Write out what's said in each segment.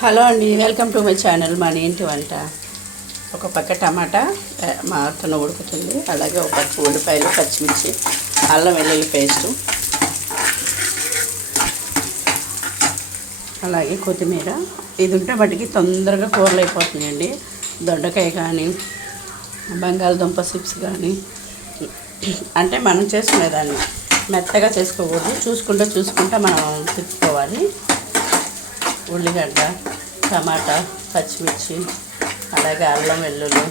Hello అండి welcome to my channel మన ఇంటి వంట. ఒక పక్క టమాటా మా అత్తను ఉడుకుతుంది. అలాగే ఒక పక్క ఉల్లిపాయలు పచ్చిమిర్చి అల్లం వెల్లుల్లి పేస్టు. అలాగే కొత్తిమీర. ఇది ఉంటే వాటికి తొందరగా కూరలు అయిపోతున్నాయండి. దొండకాయ కానీ బంగాళదుంప చిప్స్ కానీ. అంటే మనం చేసుకునేదాన్ని. మెత్తగా చేసుకోకూడదు. చూసుకుంటూ చూసుకుంటూ మనం తిప్పుకోవాలి. ఉల్లిగడ్డ టమాటా పచ్చిమిర్చి అలాగే అల్లం వెల్లుల్లి.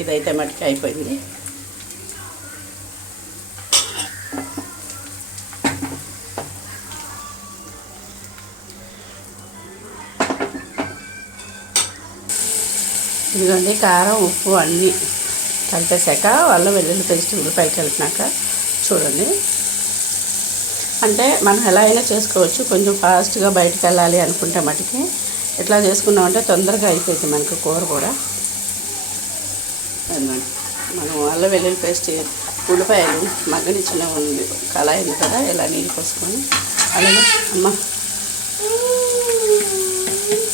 ఇదైతే మటుకు అయిపోయింది. ఇదిగోండి కారం ఉప్పు అన్నీ కలిపేశాక అల్లం వెల్లుల్లి పేస్ట్ ఉల్లిపాయకి కలిపినాక చూడండి. అంటే మనం ఎలా అయినా చేసుకోవచ్చు. కొంచెం ఫాస్ట్గా బయటకు వెళ్ళాలి అనుకుంటే మటుకి. ఇట్లా చేసుకున్నామంటే తొందరగా అయిపోయింది మనకు కూర కూడా. మనం అల్లం వెల్లుల్లి పేస్ట్ ఉల్లిపాయలు మగ్గనిచ్చిన ఉంది. కళాయి ఉంది కదా ఇలా నీళ్ళు పోసుకొని. అలాగే అమ్మ.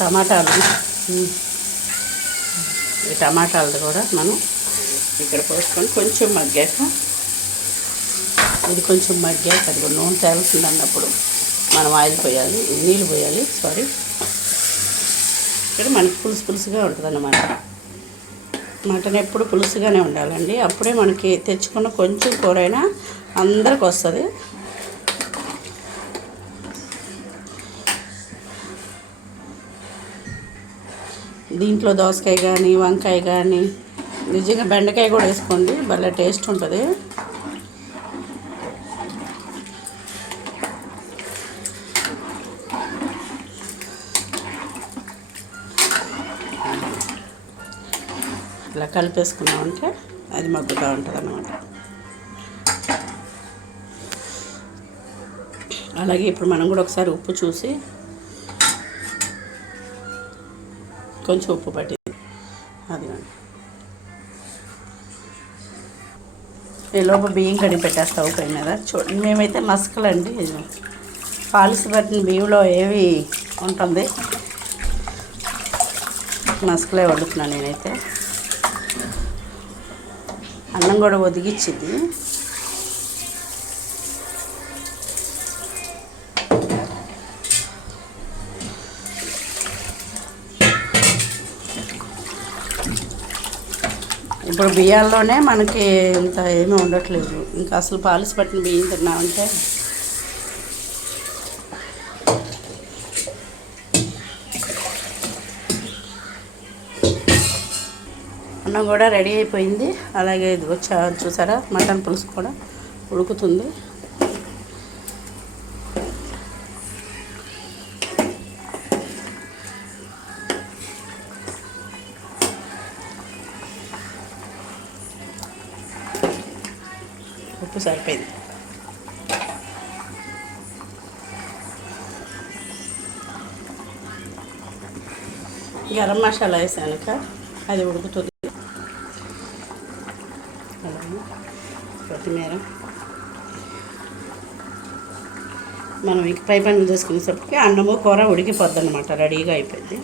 టమాటాలు. ఈ టమాటాలు కూడా మనం ఇక్కడ పోసుకొని కొంచెం మగ్గాక ఇది కొంచెం మగ్గాక అది కూడా నూనె తేలుతుంది అన్నప్పుడు మనం ఆయిల్ పోయాలి నీళ్ళు పోయాలి సారీ. ఇక్కడ మనకి పులుసు పులుసుగా ఉంటుంది అన్నమాట మటన్ ఎప్పుడు పులుసుగానే ఉండాలండి. అప్పుడే మనకి తెచ్చుకున్న కొంచెం కూర అయినా అందరికి వస్తుంది. దీంట్లో దోసకాయ కానీ వంకాయ కానీ నిజంగా బెండకాయ కూడా వేసుకోండి భలే టేస్ట్ ఉంటుంది. ఇలా కలిపేసుకున్నామంటే అది మగ్గుతూ ఉంటుంది అన్నమాట అలాగే ఇప్పుడు మనం కూడా ఒకసారి ఉప్పు చూసి కొంచెం ఉప్పు పట్టింది. అది ఈ బియ్యం కడిగి పెట్టేస్తా పై మీద చూడండి మేమైతే మసకలండి. పాలిసి పట్టిన బియ్యంలో ఏవి ఉంటుంది? మసకలే వండుతున్నాను నేనైతే. అన్నం కూడా ఒదిగిచ్చింది. ఇప్పుడు బియ్యాల్లోనే మనకి ఇంత ఏమీ ఉండట్లేదు. ఇంకా అసలు పాలిసి పట్టిన బియ్యం తిన్నామంటే అన్నం కూడా రెడీ అయిపోయింది. అలాగే ఇది వచ్చా చూసారా? మటన్ పులుసు కూడా ఉడుకుతుంది. ఉప్పు సరిపోయింది. గరం మసాలా వేసానుక అది ఉడుకుతుంది. అలాగే కొత్తిమీర మనం ఇంక పై పని చేసుకునేసరికి అన్నము కూర ఉడికిపోద్ది అనమాట రెడీగా అయిపోయింది.